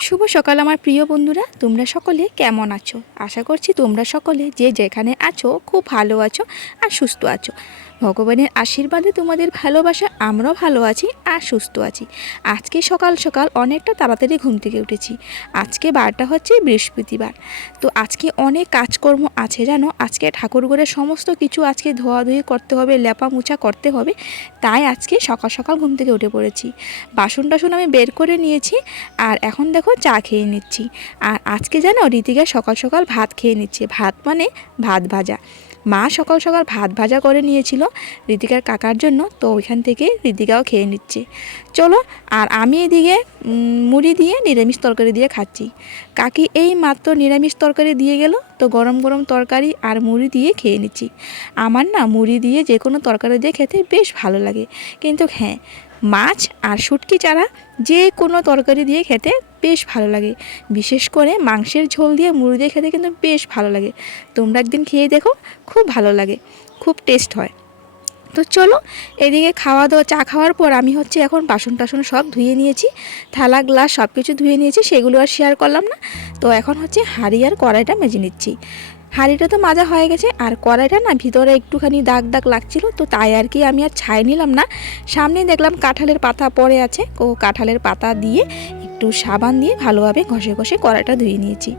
শুভ সকাল আমার প্রিয় বন্ধুরা, তোমরা সকলে কেমন আছো? আশা করছি তোমরা সকলে যে যেখানে আছো, খুব ভালো আছো আর সুস্থ আছো। ভগবানের আশীর্বাদে তোমাদের ভালোবাসা, আমরাও ভালো আছি আর সুস্থ আছি। আজকে সকাল সকাল অনেকটা তাড়াতাড়ি ঘুম থেকে উঠেছি। আজকে বারটা হচ্ছে বৃহস্পতিবার। তো আজকে অনেক কাজকর্ম আছে জানো? আজকে ঠাকুরঘরের সমস্ত কিছু আজকে ধোয়াধুয়ি করতে হবে লেপা মুছা করতে হবে। তাই আজকে সকাল সকাল ঘুম থেকে উঠে পড়েছি। বাসন টাসন আমি বের করে নিয়েছি আর এখন দেখো চা খেয়ে নিচ্ছি। আর আজকে জানো ঋতিকা সকাল সকাল ভাত খেয়ে নিচ্ছে। ভাত মানে ভাত ভাজা। মা সকাল সকাল ভাত ভাজা করে নিয়েছিল ঋতিকার কাকার জন্য, তো ওইখান থেকে ঋতিকাও খেয়ে নিচ্ছে। চলো, আর আমি এদিকে মুড়ি দিয়ে নিরামিষ তরকারি দিয়ে খাচ্ছি। কাকি এই মাত্র নিরামিষ তরকারি দিয়ে গেল, তো গরম গরম তরকারি আর মুড়ি দিয়ে খেয়ে নিচ্ছি। আমার না মুড়ি দিয়ে যে কোনো তরকারি দিয়ে খেতে বেশ ভালো লাগে। কিন্তু হ্যাঁ মাছ আর শুটকি চারা যে কোনো তরকারি দিয়ে খেতে বেশ ভালো লাগে। বিশেষ করে মাংসের ঝোল দিয়ে মুড়ি দিয়ে খেতে কিন্তু বেশ ভালো লাগে। তোমরা একদিন খেয়ে দেখো, খুব ভালো লাগে, খুব টেস্ট হয়। তো চলো, এদিকে খাওয়া দাওয়া, চা খাওয়ার পর আমি হচ্ছে এখন বাসন টাসন সব ধুয়ে নিয়েছি, থালা, গ্লাস সব কিছু ধুয়ে নিয়েছি, সেগুলো আর শেয়ার করলাম না। তো এখন হচ্ছে হাঁড়ি আর কড়াইটা মেজে নিচ্ছি। হাঁড়িটা তো মাজা হয়ে গেছে, আর কড়াইটা না ভিতরে একটুখানি দাগ দাগ লাগছিল, তো তাই আর কি আমি আর ছাই নিলাম না। সামনে দেখলাম কাঁঠালের পাতা পড়ে আছে, ও কাঁঠালের পাতা দিয়ে একটু সাবান দিয়ে ভালোভাবে ঘষে ঘষে কড়াইটা ধুয়ে নিয়েছি।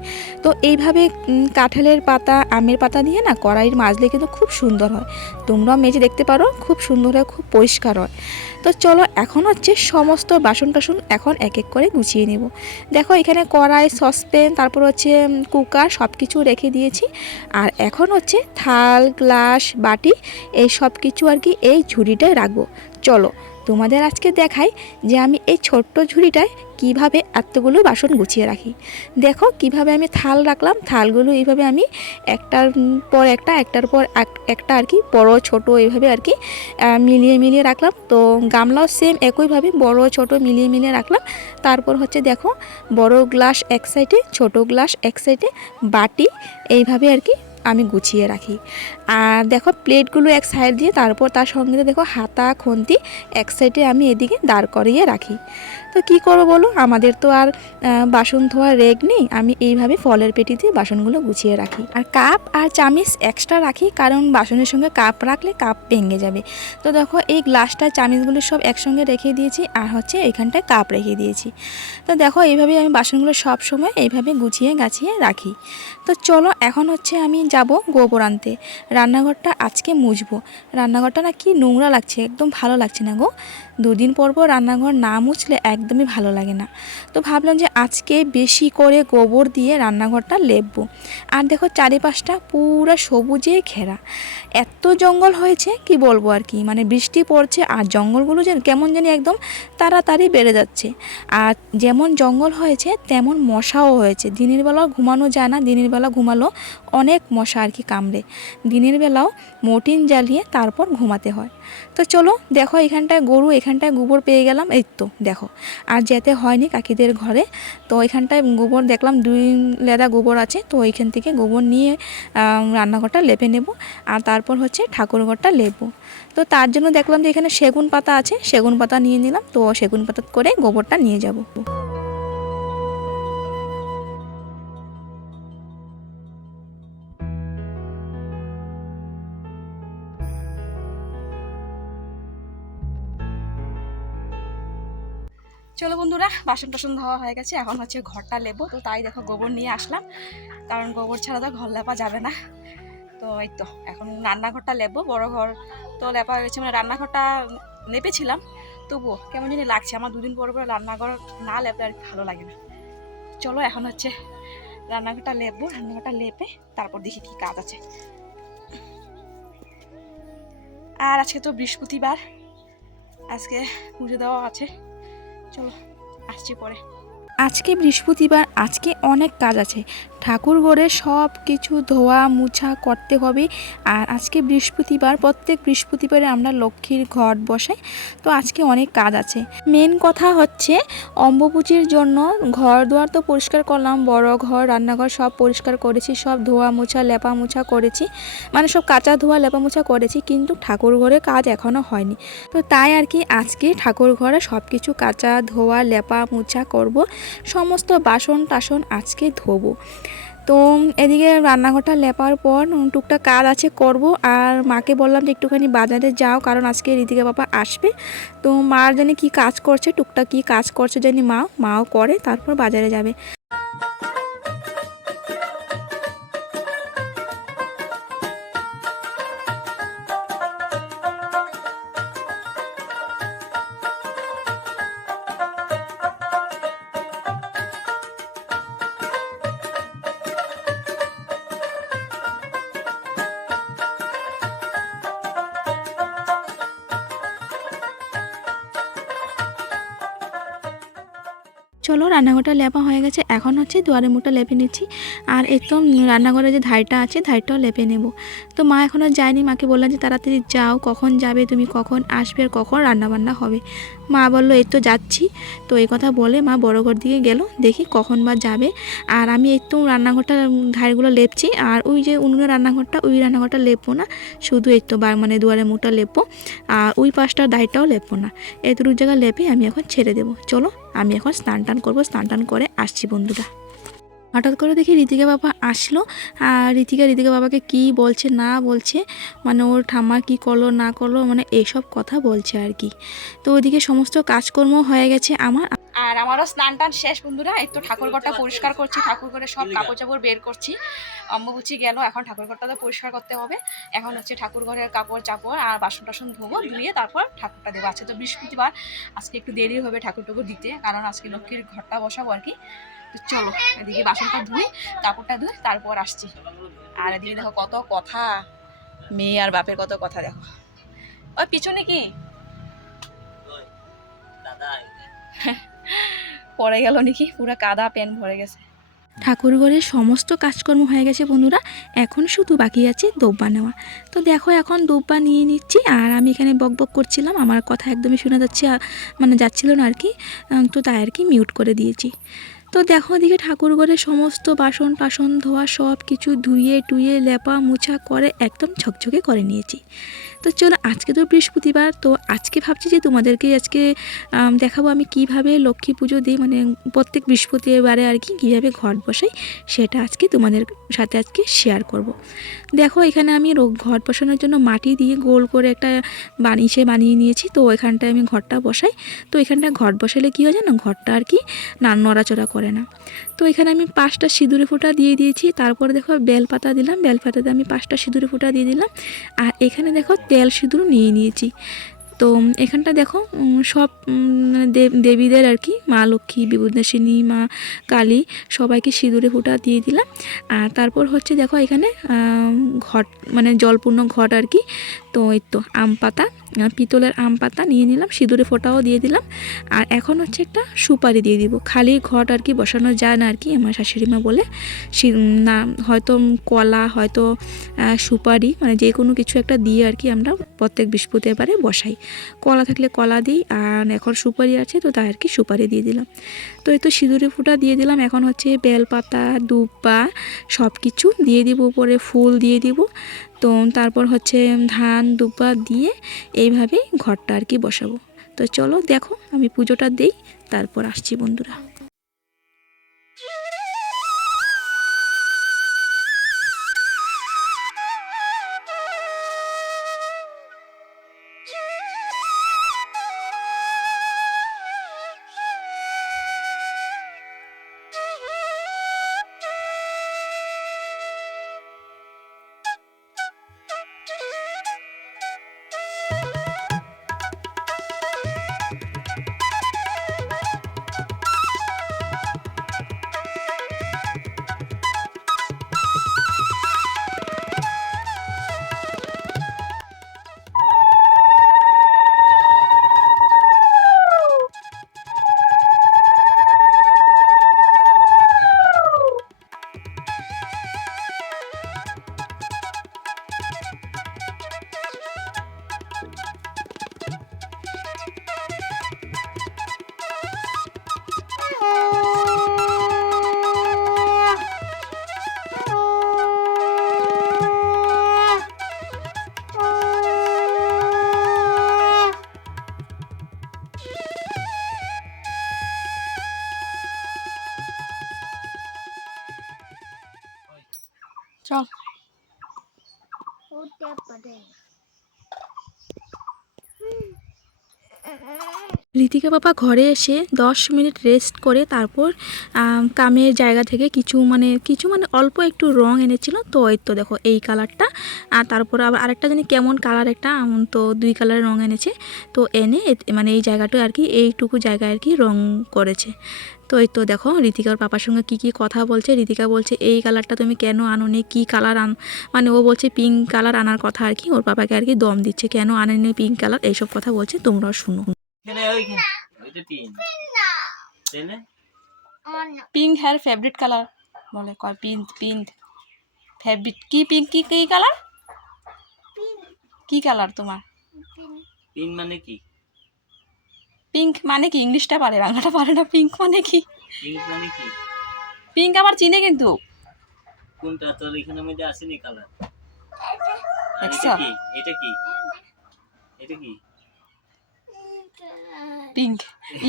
তো এইভাবে কাঁঠালের পাতা, আমের পাতা দিয়ে না কড়াইয়ের মাজলে কিন্তু খুব সুন্দর হয়। তোমরাও মেজে দেখতে পারো, খুব সুন্দর হয়, খুব পরিষ্কার হয়। তো চলো এখন হচ্ছে সমস্ত বাসন টাসন এখন এক এক করে গুছিয়ে নেব। দেখো এখানে কড়াই, সসপ্যান, তারপর হচ্ছে কুকার সব কিছু রেখে দিয়েছি। আর এখন হচ্ছে থাল, গ্লাস, বাটি, এই সব কিছু আর কি এই ঝুড়িটায় রাখব। চলো, তোমাদের আজকে দেখাই যে আমি এই ছোট্ট ঝুড়িটায় কীভাবে এতগুলো বাসন গুছিয়ে রাখি। দেখো কীভাবে আমি থাল রাখলাম, থালগুলো এইভাবে আমি একটার পর একটা, একটার পর এক- একটা আর কি, বড়, ছোট এইভাবে আর কি মিলিয়ে মিলিয়ে রাখলাম। তো গামলাও সেম একইভাবে বড়, ছোট মিলিয়ে মিলিয়ে রাখলাম। তারপর হচ্ছে দেখো, বড় গ্লাস এক সাইডে ছোট গ্লাস এক সাইডে বাটি এইভাবে আর কি আমি গুছিয়ে রাখি। আর দেখো প্লেটগুলো এক সাইড দিয়ে, তারপর তার সঙ্গে দেখো হাতা, খুন্তি এক সাইডে আমি এদিকে দাঁড় করিয়ে রাখি। তো কি করব বলো? আমাদের তো আর বাসন ধোয়ার রেগ নেই। আমি এইভাবে ফলের পেটিতে বাসনগুলো গুছিয়ে রাখি। আর কাপ আর চামিচ এক্সট্রা রাখি, কারণ বাসনের সঙ্গে কাপ রাখলে কাপ ভেঙে যাবে। তো দেখো এই গ্লাসটা, চামিচগুলো সব একসঙ্গে রেখে দিয়েছি আর হচ্ছে এখানটায় কাপ রেখে দিয়েছি। তো দেখো এইভাবে আমি বাসনগুলো সব সময় এইভাবে গুছিয়ে গাছিয়ে রাখি। তো চলো এখন হচ্ছে আমি যাব গোবর আনতে। রান্নাঘরটা আজকে মুছবো। রান্নাঘরটা না কি নোংরা লাগছে একদম ভালো লাগছে না গো। দুদিন পর পর রান্নাঘর না মুছলে একদমই ভালো লাগে না। তো ভাবলাম যে আজকে বেশি করে গোবর দিয়ে রান্নাঘরটা লেপবো। আর দেখো চারিপাশটা পুরো সবুজে ঘেরা। এত জঙ্গল হয়েছে, কি বলব আর কি? মানে বৃষ্টি পড়ছে আর জঙ্গলগুলো যেন কেমন জানি একদম তাড়াতাড়ি বেড়ে যাচ্ছে। আর যেমন জঙ্গল হয়েছে, তেমন মশাও হয়েছে। দিনের বেলাও ঘুমানো যায় না, দিনের বেলা ঘুমালো অনেক মশা আর কি কামড়ে। দিনের বেলাও মটিন জ্বালিয়ে তারপর ঘুমাতে হয়। তো চলো দেখো এখানটায় গরু, এখানটায় গোবর পেয়ে গেলাম। এই তো, দেখো। আর যেতে হয়নি কাকিদের ঘরে। তো এখানটায় গোবর দেখলাম দুই লেদা গোবর আছে। তো ওইখান থেকে গোবর নিয়ে রান্নাঘরটা লেপে নেব। আর তারপর হচ্ছে ঠাকুরঘরটা লেপবো। তো তার জন্য দেখলাম যে এখানে সেগুন পাতা আছে। সেগুন পাতা নিয়ে নিলাম। তো সেগুন পাতা করে গোবরটা নিয়ে যাব। চলো বন্ধুরা বাসন টাসন ধোয়া হয়ে গেছে, এখন হচ্ছে ঘরটা লেবো। তো তাই দেখো গোবর নিয়ে আসলাম, কারণ গোবর ছাড়া তো ঘর লেপা যাবে না। তো এই তো, এখন রান্নাঘরটা লেপবো বড় ঘর তো লেপা হয়ে গেছে মানে রান্নাঘরটা লেপেছিলাম তবুও কেমন জানি লাগছে, আমার দুদিন পর পর রান্নাঘর না লেপলে আর ভালো লাগে না। চলো এখন হচ্ছে রান্নাঘরটা লেপবো রান্নাঘরটা লেপে তারপর দেখি কি কাজ আছে। আর আজকে তো বৃহস্পতিবার, আজকে পুজো দেওয়া আছে। চলো আসছি পরে। আজকে বৃহস্পতিবার, আজকে অনেক কাজ আছে। ঠাকুর ঘরে সব কিছু ধোয়া মুছা করতে হবে। আর আজকে বৃহস্পতিবার, প্রত্যেক বৃহস্পতিবারে আমরা লক্ষ্মীর ঘট বসাই। তো আজকে অনেক কাজ আছে। মেন কথা হচ্ছে অম্বুপুচির জন্য ঘর দুয়ার তো পরিষ্কার করলাম, বড় ঘর, রান্নাঘর সব পরিষ্কার করেছি, সব ধোয়া মোছা, লেপা মোছা করেছি। মানে সব কাঁচা ধোয়া, লেপা মোছা করেছি, কিন্তু ঠাকুর ঘরে কাজ এখনও হয়নি। তো তাই আর কি আজকে ঠাকুর ঘরে সব কিছু কাঁচা ধোয়া, লেপা মোছা করব। সমস্ত বাসন টাসন আজকে ধোবো। তো এদিকে রান্নাঘরটা লেপার পর টুকটাক কাজ আছে করব। আর মাকে বললাম যে একটুখানি বাজারে যাও, কারণ আজকে ঋতিকা বাবা আসবে। তো মার জানি কি কাজ করছে, টুকটাক কি কাজ করছে জানি মা, মাও করে, তারপর বাজারে যাবে। চলো রান্নাঘরটা লেপা হয়ে গেছে। এখন হচ্ছে দুয়ারে মুখটা লেপে নিচ্ছি। আর তো রান্নাঘরে যে ধাইটা আছে ধাইটাও লেপে নেব। তো মা এখনও যায়নি, মাকে বললাম যে তাড়াতাড়ি যাও, কখন যাবে, তুমি কখন আসবে আর কখন রান্নাবান্না হবে। মা বলল, এই তো যাচ্ছি। তো এই কথা বলে মা বড় ঘর দিকে গেল। দেখি কখন বা যাবে। আর আমি এই তো রান্নাঘরটা ধারগুলো লেপছি। আর ওই যে উনুনের রান্নাঘরটা, ওই রান্নাঘরটা লেপো না। শুধু এই তো বার মানে দুয়ারে মুখটা লেপো আর ওই পাশটার দায়টাও লেপো না। এতটুকু জায়গা লেপে আমি এখন ছেড়ে দেবো। চলো, আমি এখন স্নান টান করব। স্নান টান করে আসছি বন্ধুরা। হঠাৎ করে দেখি ঋতিকা বাবা আসলো। আর ঋতিকা ঋতিকা বাবাকে কি বলছে না বলছে মানে ওর ঠাম্মা কি করল না করল মানে এইসব কথা বলছে আর কি। তো ওইদিকে সমস্ত কাজকর্ম হয়ে গেছে আমার। আর আমারও স্নান টান শেষ বন্ধুরা এই তো ঠাকুরঘরটা পরিষ্কার করছি ঠাকুরঘরে সব কাপড় চাপড় বের করছি। অম্বুচি গেল এখন ঠাকুরঘরটা তো পরিষ্কার করতে হবে। এখন হচ্ছে ঠাকুরঘরের কাপড় চাপড় আর বাসন টাসন ধোবো ধুয়ে তারপর ঠাকুরটা দেবো। আজকে তো বৃহস্পতিবার আজকে একটু দেরি হবে ঠাকুর টাকুর দিতে কারণ আজকে লক্ষ্মীর ঘরটা বসাবো আর কি। তো চলো, এদিকে বাসনটা ধুই কাপড়টা ধুই তারপর আসছি। আর এদিকে দেখো কত কথা, মেয়ে আর বাপের কত কথা দেখো। ওই পিছনে কি? পড়ে গেল নাকি? পুরো কাদা পেন ভরে গেছে। ঠাকুর ঘরের সমস্ত কাজকর্ম হয়ে গেছে বন্ধুরা, এখন শুধু বাকি আছে দোব্বা নেওয়া। তো দেখো, এখন দোব্বা নিয়ে নিচ্ছি, আর আমি এখানে বক বক করছিলাম, আমার কথা একদমই শোনা যাচ্ছে মানে যাচ্ছিল না আর কি তো তাই আর কি মিউট করে দিয়েছি। তো দেখো ওদিকে ঠাকুর ঘরে সমস্ত বাসন টাসন ধোয়া সব কিছু ধুয়ে টুয়ে লেপা মুছা করে একদম ঝকঝকে করে নিয়েছি। তো চলো, আজকে তো বৃহস্পতিবার, তো আজকে ভাবছি যে তোমাদেরকে আজকে দেখাবো আমি কীভাবে লক্ষ্মী পুজো দিই মানে প্রত্যেক বৃহস্পতিবারে আর কি কীভাবে ঘট বসাই, সেটা আজকে তোমাদের সাথে আজকে শেয়ার করব। দেখো, এখানে আমি রো- ঘট বসানোর জন্য মাটি দিয়ে গোল করে একটা বানিয়ে বানিয়ে নিয়েছি, তো এখানটায় আমি ঘরটা বসাই। তো এখানটা ঘট বসালে কী হয় জানো, ঘরটা আর কি না নড়াচড়া করে না। তো এখানে আমি পাঁচটা সিঁদুরে ফোঁটা দিয়ে দিয়েছি, তারপরে দেখো বেলপাতা দিলাম, বেলপাতাতে আমি পাঁচটা সিঁদুরে ফোঁটা দিয়ে দিলাম। আর এখানে দেখো তেল সিঁদুর নিয়ে নিয়েছি। তো এখানটা দেখো সব দেব- দেবীদের আর কি, মা লক্ষ্মী বিবুদ্দাসিনী মা কালী, সবাইকে সিঁদুরে ফোঁটা দিয়ে দিলাম। আর তারপর হচ্ছে দেখো এখানে ঘট মানে জলপূর্ণ ঘট আর কি, তো এই তো আম পাতা পিতলের আম পাতা নিয়ে নিলাম, সিঁদুরে ফোঁটাও দিয়ে দিলাম। আর এখন হচ্ছে একটা সুপারি দিয়ে দিব, খালি ঘট আর কি বসানো যায় না আর কি, আমার শাশুড়ি মা বলে। না, হয়তো কলা, হয়তো সুপারি মানে যে কোনো কিছু একটা দিয়ে আর কি আমরা প্রত্যেক বৃহস্পতিবারে বসাই। কলা থাকলে কলা দিই, আর এখন সুপারি আছে তো তাই আর কি সুপারি দিয়ে দিলাম। তো এই তো সিঁদুরি ফুটা দিয়ে দিলাম, এখন হচ্ছে বেলপাতা, দুব্বা সব কিছু দিয়ে দিব, উপরে ফুল দিয়ে দিব। তো তারপর হচ্ছে ধান, দুব্বা দিয়ে এইভাবে ঘরটা আর কি বসাবো। তো চলো দেখো, আমি পুজোটা দিই, তারপর আসছি বন্ধুরা। চল। ঋতিকা বাবা ঘরে এসে দশ মিনিট রেস্ট করে তারপর কামের জায়গা থেকে কিছু মানে কিছু মানে অল্প একটু রং এনেছিল। তো এই তো দেখো এই কালারটা। আর তারপর আবার আরেকটা জানি কেমন কালার একটা তো দুই কালারের রং এনেছে। তো এনে মানে এই জায়গাটা আর কি, এইটুকু জায়গায় আর কি রং করেছে। তো এই তো দেখো ঋতিকার পাপার সঙ্গে কি কি কথা বলছে? ঋতিকা বলছে এই কালারটা তুমি কেন আনোনি? কি কালার আন মানে ও বলছে পিঙ্ক কালার আনার কথা আর কি ওর পাপাকে আর কি দম দিচ্ছে। কেন আনেনি পিঙ্ক কালার এইসব কথা বলছে তোমরাও শুনো। পিঙ্ক হেয়ার ফেভারিট কালার বলে কয় পিঙ্ক পিঙ্ক ফেভারিট কি পিঙ্ক কি কি কালার কি কালার তোমার? তিন মানে কি? পিঙ্ক মানে কি? ইংলিশটা পারে বাংলাটা পারে না। পিঙ্ক মানে কি? পিঙ্ক মানে কি? পিঙ্ক আবার চিনে কিন্তু। কোনটা? তোর এখানের মধ্যে আসেনি কালার? এটা কি? এটা কি? এটা কি? পিঙ্ক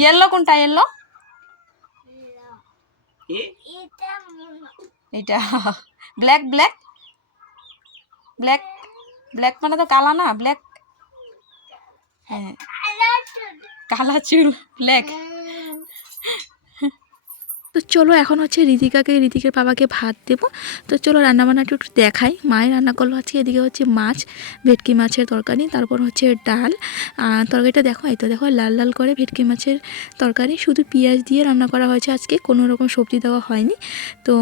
ইয়েলো কোনটা? ইয়েলো এটা। ব্ল্যাক ব্ল্যাক ব্ল্যাক ব্ল্যাক মানে তো কালা না? ব্ল্যাক হ্যাঁ। কালা চুল ব্ল্যাক তো চলো এখন হচ্ছে ঋতিকাকে ঋতিকের বাবাকে ভাত দেবো। তো চলো রান্নাবান্নাটা একটু দেখাই। মায়ের রান্না করল আজকে, এদিকে হচ্ছে মাছ, ভেটকি মাছের তরকারি, তারপর হচ্ছে ডাল। তরকারিটা দেখো, এই তো দেখো, লাল লাল করে ভেটকি মাছের তরকারি। শুধু পেঁয়াজ দিয়ে রান্না করা হয়েছে আজকে, কোনো রকম সবজি দেওয়া হয়নি। তো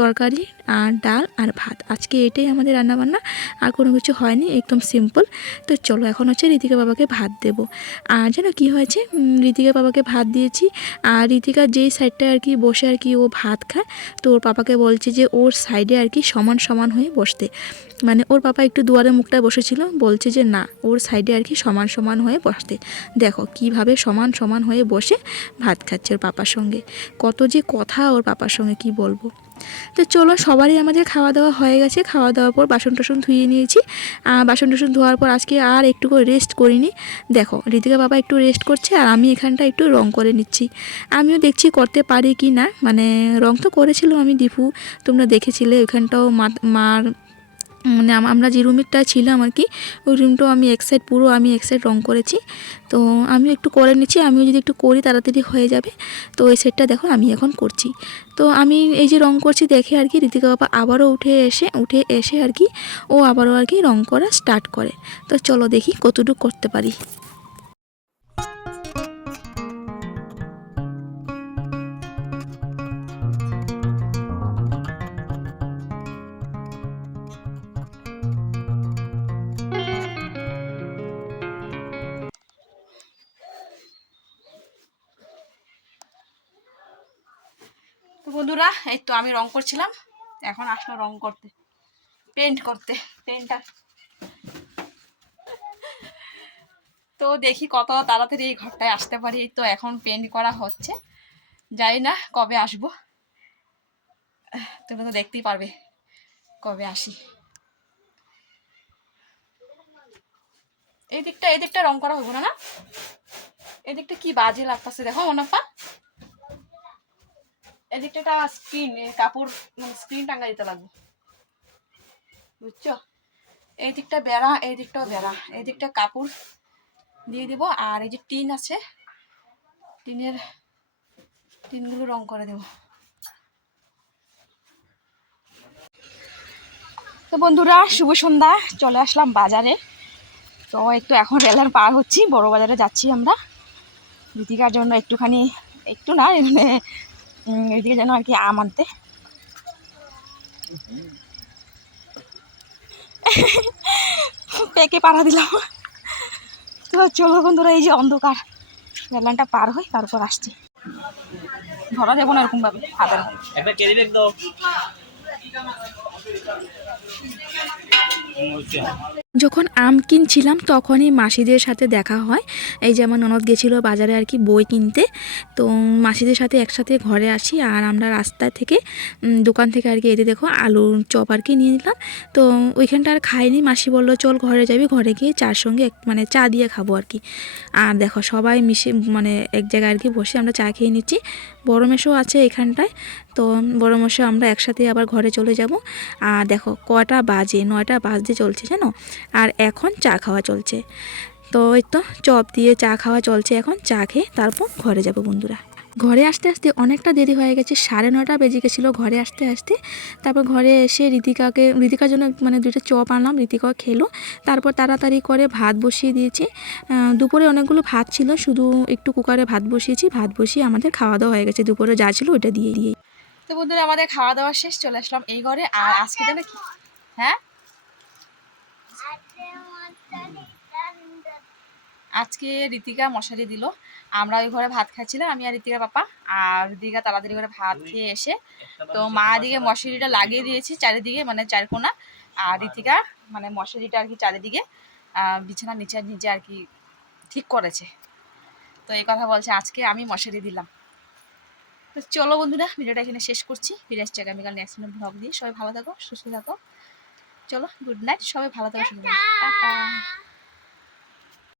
তরকারি আর ডাল আর ভাত। আজকে এটাই আমাদের রান্নাবান্না, আর কোনো কিছু হয়নি, একদম সিম্পল। তো চলো এখন হচ্ছে ঋতিকা বাবাকে ভাত দেবো। আর যেন কি হয়েছে? ঋতিকা বাবাকে ভাত দিয়েছি। আর ঋতিকা যেই সাইডটা আর কি বসে আর কি ও ভাত খায়, তো ওর পাপাকে বলছে যে ওর সাইডে আর কি সমান সমান হয়ে বসতে। মানে ওর পাপা একটু দুয়ারে মুখটা বসেছিল, বলছে যে না, ওর সাইডে আর কি সমান সমান হয়ে বসতে। দেখো কীভাবে সমান সমান হয়ে বসে ভাত খাচ্ছে ওর পাপার সঙ্গে। কত যে কথা ওর পাপার সঙ্গে কি বলব। তো চলো সবারই আমাদের খাওয়া দাওয়া হয়ে গেছে। খাওয়া দাওয়ার পর বাসন টাসন ধুয়ে নিয়েছি। বাসন টাসন ধোয়ার পর আজকে আর একটু করে রেস্ট করিনি। দেখো ঋতিকা বাবা একটু রেস্ট করছে আর আমি এখানটা একটু রং করে নিচ্ছি। আমিও দেখছি করতে পারি কি না। মানে রং তো করেছিলাম আমি দীপু, তোমরা দেখেছিলে ওইখানটাও মা- মার মানে আমরা যে রুমটা ছিলাম আর কি, ওই রুমটাও আমি এক সাইড পুরো আমি এক সাইড রঙ করেছি। তো আমি একটু করে নিচ্ছি, আমিও যদি একটু করি তাড়াতাড়ি হয়ে যাবে। তো ওই সাইডটা দেখো আমি এখন করছি। তো আমি এই যে রঙ করছি দেখে আর কি ঋতিকা বাবা আবারও উঠে এসে উঠে এসে আর কি ও আবারও আর কি রঙ করা স্টার্ট করে। তো চলো দেখি কতটুকু করতে পারি। বন্ধুরা, এই তো আমি রং করছিলাম। এখন আসলো রং করতে পেন্ট করতে পেন্টার তো দেখি কত তাড়াতাড়ি এই ঘরটায় আসতে পারি। তো এখন পেন্ট করা হচ্ছে। জানি না কবে আসব। তোমরা তো দেখতেই পারবে কবে আসি। এই দিকটা এই দিকটা রং করা হব না না? এই দিকটা কি বাজে লাগতেছে দেখো মনাপা এদিকটা একটা স্ক্রিন কাপড় মানে স্ক্রিন টাঙ্গা দিতে লাগবে। বুঝছ? এই দিকটা বেড়া এই দিকটাও বেড়া। এই দিকটা কাপড় দিয়ে দিব, আর এই যে টিন আছে, টিনের টিনগুলো রং করে দেব। তো বন্ধুরা, শুভ সন্ধ্যা, চলে আসলাম বাজারে। তো একটু এখন রেলার পার হচ্ছি, বড় বাজারে যাচ্ছি আমরা। ঋতিকার জন্য একটুখানি, একটু না মানে এদিকে যেন আর কি আম আনতে। পেকে পাড়া দিলাম। তো চলো বন্ধুরা এই যে অন্ধকার। রেলানটা পার হই তারপর আসছি। ধরা যাব না এরকম ভাবে হাতের একটা যখন আম কিনছিলাম, তখনই মাসিদের সাথে দেখা হয়। এই যেমন ননদ গেছিল বাজারে আর কি বই কিনতে, তো মাসিদের সাথে একসাথে ঘরে আসি আর আমরা রাস্তা থেকে দোকান থেকে আর কি এতে দেখো আলুর চপ আর কি নিয়ে নিলাম। তো ওইখানটা আর খাইনি, মাসি বলল, চল ঘরে যাবি, ঘরে গিয়ে চার সঙ্গে এক মানে চা দিয়ে খাব আর কি। আর দেখো সবাই মিশে মানে এক জায়গায় আর কি বসে আমরা চা খেয়ে নিচ্ছি। বড় মেশো আছে এখানটায়, তো বড় মশাই আমরা একসাথে আবার ঘরে চলে যাব। আর দেখো কটা বাজে, নয়টা বাজতে চলছে, জানো? আর এখন চা খাওয়া চলছে। তো এই তো চপ দিয়ে চা খাওয়া চলছে এখন, চা খেয়ে তারপর ঘরে যাব বন্ধুরা। ঘরে আসতে আসতে অনেকটা দেরি হয়ে গেছে, সাড়ে নটা বেজে গেছিল ঘরে আসতে আসতে। তারপর ঘরে এসে ঋতিকাকে ঋতিকার জন্য মানে দুইটা চপ আনলাম ঋতিকাও খেলো। তারপর তাড়াতাড়ি করে ভাত বসিয়ে দিয়েছি। দুপুরে অনেকগুলো ভাত ছিল, শুধু একটু কুকারে ভাত বসিয়েছি, ভাত বসিয়ে আমাদের খাওয়া দাওয়া হয়ে গেছে। দুপুরে যা ছিল ওইটা দিয়ে দিয়ে তো বন্ধুরা, আমাদের খাওয়া দাওয়া শেষ, চলে আসলাম এই ঘরে। আর আজকে কি? হ্যাঁ? আজকে ঋতিকা মশারি দিল। আমরা ওই ঘরে ভাত খাচ্ছিলাম আমি আর ঋতিকার পাপা। আর ঋতিকা তাড়াতাড়ি করে ভাত খেয়ে এসে তো মা দিকে মশারিটা লাগিয়ে দিয়েছি চারিদিকে মানে চারকোনা আর ঋতিকা মানে মশারিটা আর কি চারিদিকে আহ, বিছানার নিচে নিচে আর কি ঠিক করেছে। তো এই কথা বলছে আজকে আমি মশারি দিলাম। তো চলো বন্ধুরা ভিডিওটা এখানে শেষ করছি। ফিরে আসছি আগামীকাল নেক্সট ব্লগ দিয়ে সবাই ভালো থাকো সুস্থ থাকো। চলো গুড নাইট সবাই ভালো থাকো। টাটা।